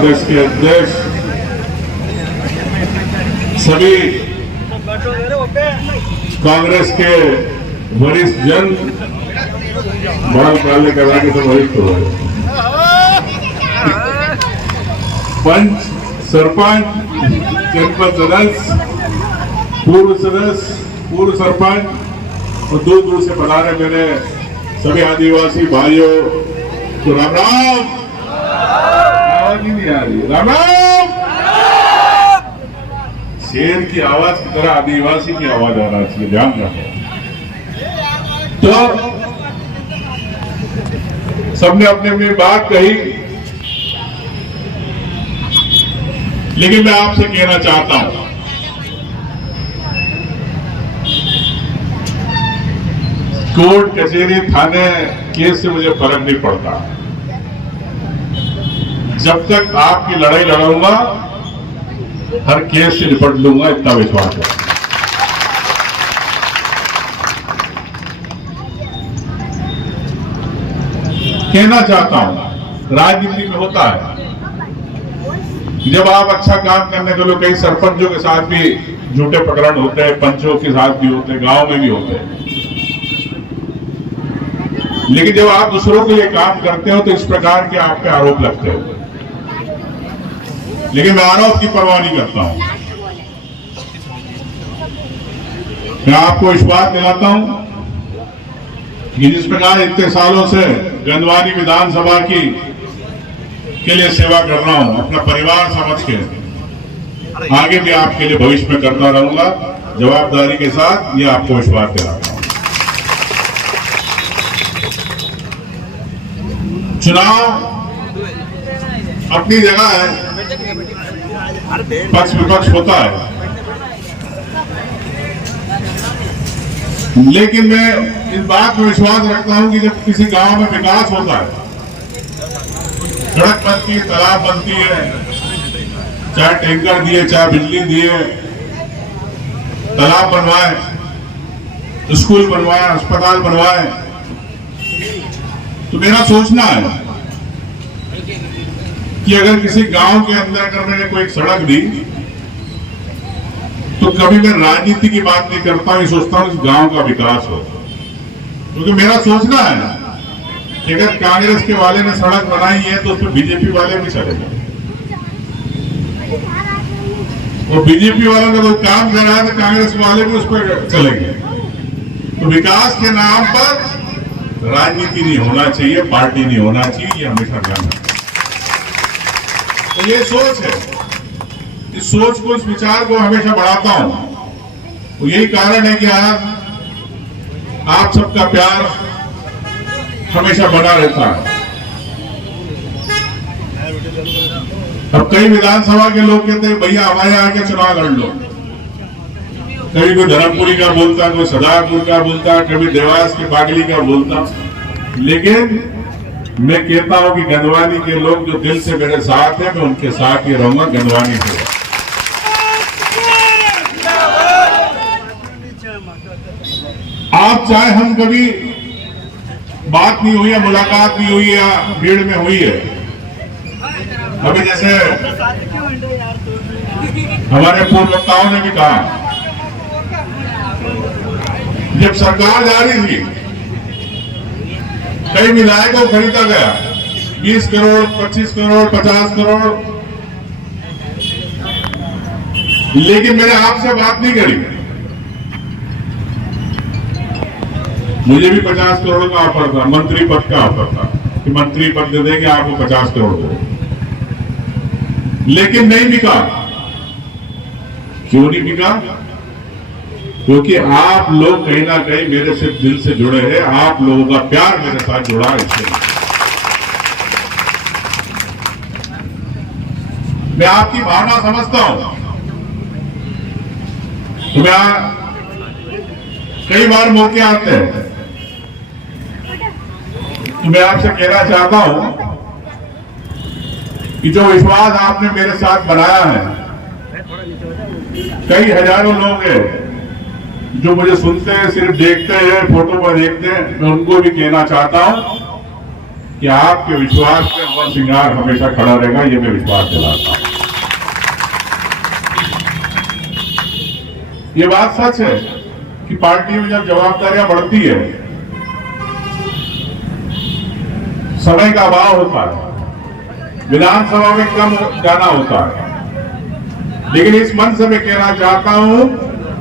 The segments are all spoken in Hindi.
कांग्रेस के अध्यक्ष, सभी कांग्रेस के वरिष्ठ जन, बाल पालने करा के तो वरिष्ठ हो गए, पंच, सरपंच, जनपद सदस्य, पूर्व सदस्य, पूर्व सरपंच और दूर दूर से पधारे मेरे सभी आदिवासी भाइयों को राम राम। आवाज ही नहीं आ रही, राम राम। शेर की आवाज की तरह आदिवासी की आवाज आना चाहिए, ध्यान रखें। तो सबने अपनी अपनी बात कही, लेकिन मैं आपसे कहना चाहता हूं, कोर्ट कचहरी थाने केस से मुझे फर्क नहीं पड़ता। जब तक आपकी लड़ाई लड़ूंगा हर केस से निपट लूंगा, इतना विश्वास है। कहना चाहता हूं, राजनीति में होता है जब आप अच्छा काम करने के लोग, कई सरपंचों के साथ भी झूठे प्रकरण होते हैं, पंचों के साथ भी होते हैं, गांव में भी होते हैं, लेकिन जब आप दूसरों के लिए काम करते हो तो इस प्रकार के आप पे आरोप लगते हो। लेकिन मैं आरोप की परवाह नहीं करता हूं। मैं आपको विश्वास दिलाता हूं कि जिस प्रकार इतने सालों से गंदवानी विधानसभा के लिए सेवा कर रहा हूं, अपना परिवार समझ के, आगे भी आपके लिए भविष्य में करता रहूंगा, जवाबदारी के साथ। ये आपको विश्वास दिलाता हूं। चुनाव अपनी जगह है, पक्ष विपक्ष होता है, लेकिन मैं इस बात में विश्वास रखता हूं कि जब किसी गांव में विकास होता है, सड़क बनती है, तालाब बनती है, चाहे टैंकर दिए, चाहे बिजली दिए, तालाब बनवाए, स्कूल बनवाए, अस्पताल बनवाए, तो मेरा सोचना है कि अगर किसी गांव के अंदर अगर मैंने कोई एक सड़क दी तो कभी मैं राजनीति की बात नहीं करता हूं, सोचता हूं इस गांव का विकास हो। क्योंकि मेरा सोचना है कि अगर कांग्रेस के वाले ने सड़क बनाई है तो उसमें बीजेपी वाले भी चलेंगे, और बीजेपी वालों का तो काम कर रहा है तो कांग्रेस वाले भी उस पर चलेंगे। तो विकास के नाम पर राजनीति नहीं होना चाहिए, पार्टी नहीं होना चाहिए, ये हमेशा ध्यान रखें। तो ये सोच है, इस सोच को, इस विचार को हमेशा बढ़ाता हूं। तो यही कारण है कि आज आप सबका प्यार हमेशा बना रहता है। अब कई विधानसभा के लोग कहते हैं भैया हमारे आके चुनाव लड़ लो। कभी कोई धर्मपुरी का बोलता, कोई सदापुर का बोलता, कभी देवास के बागली का बोलता, लेकिन मैं कहता हूं कि गंदवानी के लोग जो दिल से मेरे साथ हैं, मैं उनके साथ ही रहूंगा। गंदवानी से आप चाहे हम कभी बात नहीं हुई है, मुलाकात नहीं हुई है, या भीड़ में हुई है, अभी जैसे हमारे पूर्व वक्ताओं ने भी कहा, जब सरकार जा रही थी कई विधायकों को खरीदा गया, 20 करोड़, 25 करोड़, 50 करोड़, लेकिन मैंने आपसे बात नहीं करी। मुझे भी 50 करोड़ का ऑफर था, मंत्री पद का ऑफर था कि मंत्री पद दे देंगे आपको, 50 करोड़ दो, लेकिन नहीं बिका। क्यों नहीं बिका? क्योंकि आप लोग कहीं ना कहीं मेरे से दिल से जुड़े हैं, आप लोगों का प्यार मेरे साथ जुड़ा है। इसलिए मैं आपकी भावना समझता हूं। तो मैं कई बार मौके आते हैं, तो मैं आपसे कहना चाहता हूं कि जो विश्वास आपने मेरे साथ बनाया है, कई हजारों लोग हैं जो मुझे सुनते हैं, सिर्फ देखते हैं, फोटो पर देखते हैं, मैं उनको भी कहना चाहता हूं कि आपके विश्वास पे अमर सिंगार हमेशा खड़ा रहेगा, ये मैं विश्वास दिलाता हूं। ये बात सच है कि पार्टी में जब जवाबदारियां बढ़ती है, समय का अभाव होता है, विधानसभा में कम जाना होता है, लेकिन इस मंच से मैं कहना चाहता हूं,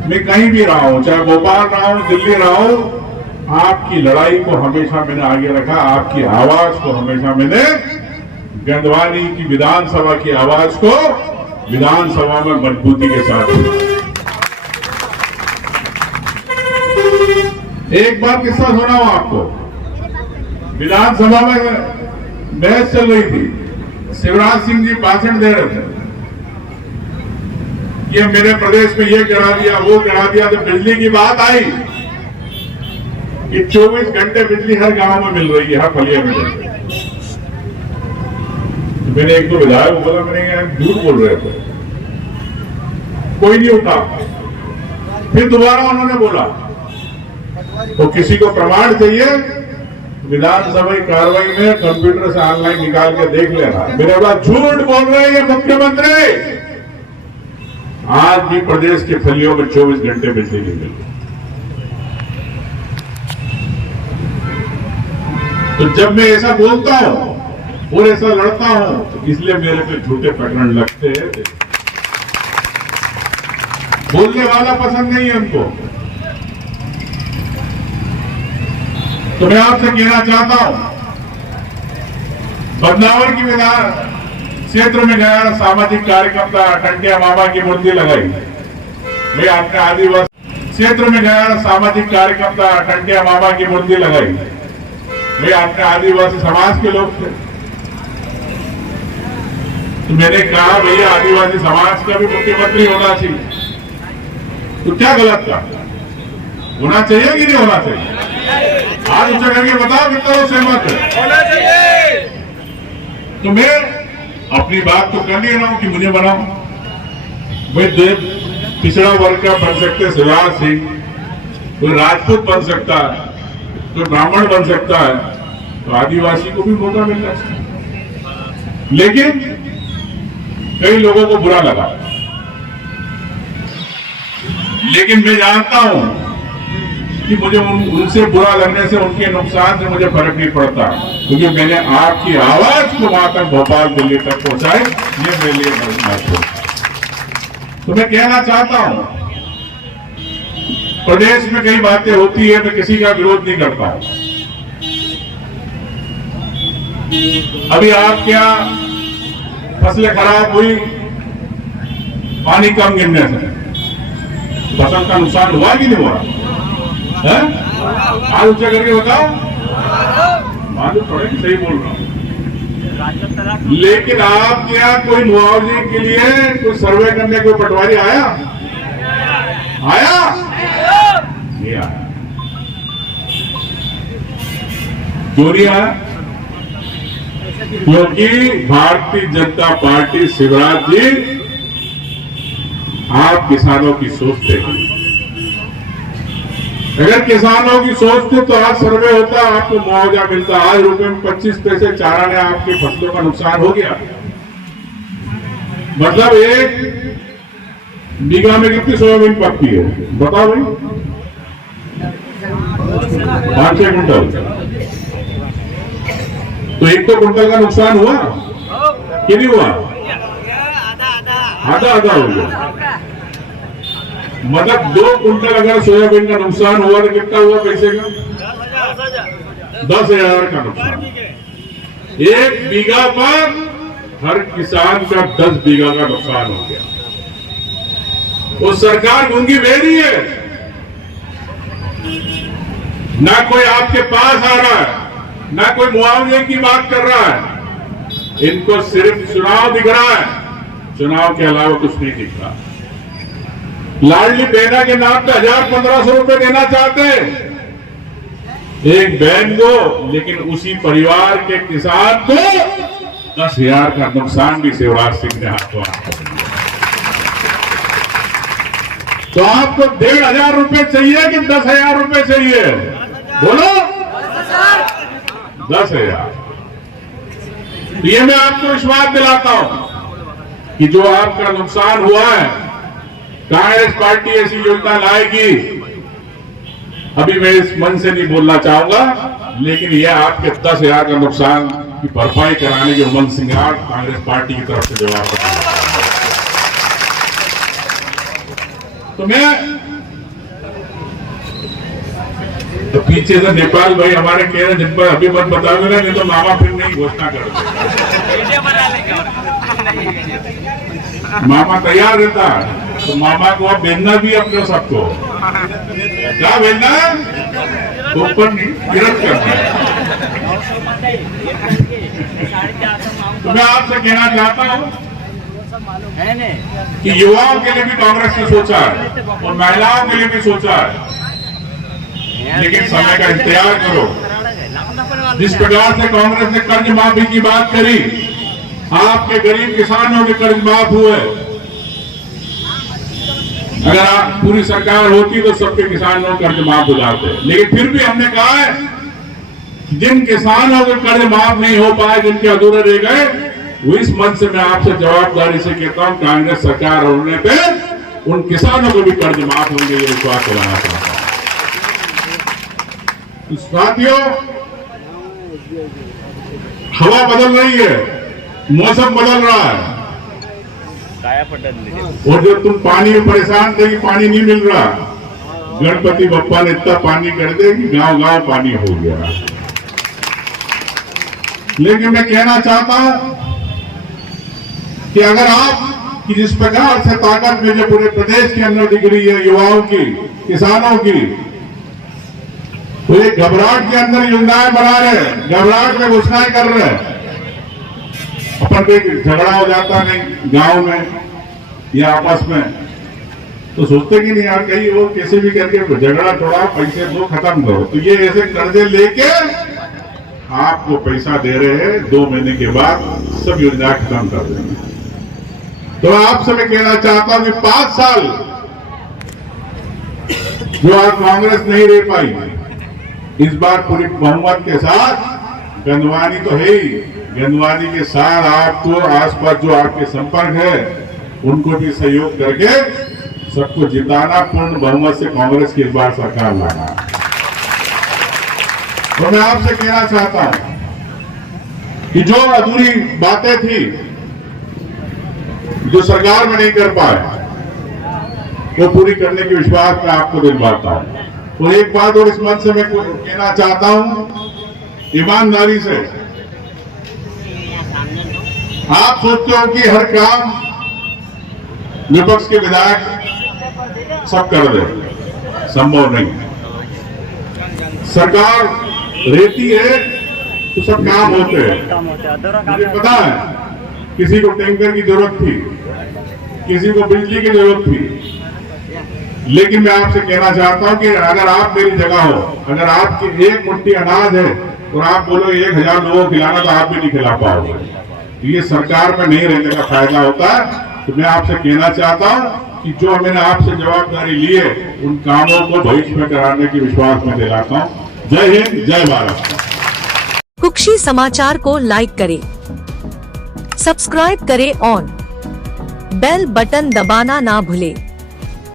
मैं कहीं भी रहा हूं, चाहे भोपाल रहा हूं, दिल्ली रहा हूं, आपकी लड़ाई को हमेशा मैंने आगे रखा, आपकी आवाज को हमेशा मैंने, गंदवानी की विधानसभा की आवाज को विधानसभा में मजबूती के साथ रखा। एक बार किस्सा सुनाऊं आपको। विधानसभा में बहस चल रही थी, शिवराज सिंह जी भाषण दे रहे थे, ये मेरे प्रदेश में ये गिरा दिया, वो गिरा दिया। तो बिजली की बात आई कि 24 घंटे बिजली हर गांव में मिल रही है, हर फलिया में। तो मैंने एक दो विधायक को बोला, मैंने झूठ बोल रहे थे, कोई नहीं उठा। फिर दोबारा उन्होंने बोला, तो किसी को प्रमाण चाहिए, विधानसभा की कार्रवाई में कंप्यूटर से ऑनलाइन निकाल के देख लेना। मेरे बाद झूठ बोल रहे हैं मुख्यमंत्री। आज भी प्रदेश के फलियों में 24 घंटे बिजली नहीं मिल रही। तो जब मैं ऐसा बोलता हूं और ऐसा लड़ता हूं, तो इसलिए मेरे पे झूठे प्रकरण लगते हैं। बोलने वाला पसंद नहीं है हमको। तो मैं आपसे कहना चाहता हूं, बदनावर की विधान क्षेत्र में गया, सामाजिक कार्यकर्ता टंटिया मामा की मूर्ति लगाई। मैं अपने आदिवासी क्षेत्र में गया, सामाजिक कार्यकर्ता टंटिया मामा की मूर्ति लगाई। मैं अपने आदिवासी समाज के लोग थे, तो मैंने कहा भैया आदिवासी समाज का भी मुख्यमंत्री होना चाहिए। तो क्या गलत था? होना चाहिए कि नहीं होना चाहिए? आज उसे करके बताओ कितना सहमत है। होना चाहिए। तो मैं अपनी बात तो कर नहीं रहा हूं कि मुझे बनाओ। मैं पिछड़ा वर्ग का बन सकते शिवराज सिंह, कोई राजपूत बन सकता है, कोई ब्राह्मण बन सकता है, तो आदिवासी को भी मौका मिलना चाहिए। लेकिन कई लोगों को बुरा लगा, लेकिन मैं जानता हूं कि मुझे उनसे बुरा लगने से, उनके नुकसान से मुझे फर्क नहीं पड़ता, क्योंकि मैंने आपकी आवाज को वहां तक भोपाल दिल्ली तक पहुंचाई। ये मेरे लिए महत्वपूर्ण है। तो मैं कहना चाहता हूं, प्रदेश में कई बातें होती है, मैं किसी का विरोध नहीं करता हूं। अभी आप क्या फसलें खराब हुई, पानी कम गिरने से फसल का नुकसान हुआ कि नहीं हुआ? आज ऊंचा करके बताओ। मालूम पड़े कि सही बोल रहा हूं। लेकिन आपके यहाँ कोई मुआवजे के लिए कोई सर्वे करने, कोई पटवारी आया? नहीं आया। क्यों नहीं आया? क्योंकि भारतीय जनता पार्टी, शिवराज जी, आप किसानों की सोचते हैं। अगर किसानों की सोचते तो आज सर्वे होता, आपको मुआवजा मिलता। आज रुपए में 25 पैसे चारा ने आपकी फसलों का नुकसान हो गया। मतलब एक बीघा में कितनी सोयाबीन पकती है बताओ भाई? 5-6 कुंटल। तो एक तो कुंटल का नुकसान हुआ कि नहीं हुआ? आधा आधा हो गया। मतलब 2 कुंटल अगर सोयाबीन का नुकसान हुआ तो कितना हुआ पैसे का? 10,000 का नुकसान। 1 बीघा पर हर किसान का 10 बीघा का नुकसान हो गया। वो सरकार गूंगी बेरी है, ना कोई आपके पास आ रहा है, ना कोई मुआवजे की बात कर रहा है। इनको सिर्फ चुनाव दिख रहा है, चुनाव के अलावा कुछ नहीं दिख रहा। लाडली बहना के नाम पे 1,000-1,500 रुपए देना चाहते हैं एक बहन को, लेकिन उसी परिवार के किसान को 10,000 का नुकसान भी शिवराज सिंह ने हाथों हाथ। तो आपको 1,500 रुपए चाहिए कि 10,000 रुपए चाहिए? बोलो। 10,000। तो ये मैं आपको विश्वास दिलाता हूं कि जो आपका नुकसान हुआ है, कांग्रेस पार्टी ऐसी योजना लाएगी। अभी मैं इस मन से नहीं बोलना चाहूंगा, लेकिन यह आपके 10,000 का नुकसान की भरपाई कराने के उमंग सिंगार कांग्रेस पार्टी की तरफ से जवाब देगा। तो मैं तो पीछे से नेपाल भाई हमारे कह रहे जिन पर अभी मत बता देना, नहीं तो मामा फिर नहीं घोषणा कर मामा तैयार रहता है, तो मामा को अब भेजना भी अपने सबको क्या भेजना है, ऊपर नहीं विरोध करना है। तो मैं आपसे कहना चाहता हूं कि युवाओं के लिए भी कांग्रेस ने सोचा है और महिलाओं के लिए भी सोचा है, लेकिन समय का इंतजार करो। जिस प्रकार से कांग्रेस ने कर्ज माफी की बात करी, आपके गरीब किसानों के कर्ज माफ हुए। अगर आप पूरी सरकार होती तो सबके किसानों के कर्ज माफ हो जाते, लेकिन फिर भी हमने कहा है जिन किसानों के कर्ज माफ नहीं हो पाए, जिनके अधूरे रह गए, वो इस मंच से मैं आपसे जवाबदारी से कहता हूं, कांग्रेस सरकार होने पे उन किसानों को भी कर्ज माफ होंगे, ये विश्वास दिलाना चाहता हूं। साथियों, हवा बदल रही है, मौसम बदल रहा है, और जो तुम पानी में परेशान थे कि पानी नहीं मिल रहा, गणपति बप्पा ने इतना पानी कर दे कि गांव गांव पानी हो गया। लेकिन मैं कहना चाहता हूं कि अगर आप की जिस प्रकार से ताकत मुझे पूरे प्रदेश के अंदर दिख रही है, युवाओं की, किसानों की, तो ये घबराहट के अंदर योजनाएं बना रहे हैं, घबराहट में घोषणाएं कर रहे हैं। अपन कोई झगड़ा हो जाता नहीं गांव में या आपस में, तो सोचते कि नहीं यार कहीं वो कैसे भी करके झगड़ा थोड़ा पैसे दो, खत्म करो। तो ये ऐसे कर्जे लेके आपको पैसा दे रहे हैं, 2 महीने के बाद सब योजना खत्म कर देंगे। तो आपसे मैं कहना चाहता हूं कि 5 साल जो आज कांग्रेस नहीं रह पाई, इस बार पूरी बहुमत के साथ, गंदवानी तो है ही, गंदवानी के साथ आपको आसपास जो आपके संपर्क है उनको भी सहयोग करके सबको जिताना, पूर्ण बहुमत से कांग्रेस की इस बार सरकार लाना। तो मैं आपसे कहना चाहता हूं कि जो अधूरी बातें थी, जो सरकार में नहीं कर पाए, वो पूरी करने की विश्वास मैं आपको दिलवाता हूं। और एक बात और इस मंच से मैं कहना चाहता हूं, ईमानदारी से, आप सोचते हो कि हर काम विपक्ष के विधायक सब कर दे, संभव नहीं। सरकार रहती है तो सब काम होते हैं। मुझे पता है किसी को टैंकर की जरूरत थी, किसी को बिजली की जरूरत थी, लेकिन मैं आपसे कहना चाहता हूं कि अगर आप मेरी जगह हो, अगर आपकी एक मुट्ठी अनाज है और आप बोलो 1000 लोगों को खिलाना, तो आप भी नहीं खिला पाओगे। ये सरकार में नहीं रहने का फायदा होता है। तो मैं आपसे कहना चाहता हूं कि जो मैंने आपसे जवाबदारी ली है, उन कामों को भविष्य में कराने की विश्वास में दिलाता हूं। जय हिंद, जय भारत। कुक्षी समाचार को लाइक करें, सब्सक्राइब करें और बेल बटन दबाना ना भूलें।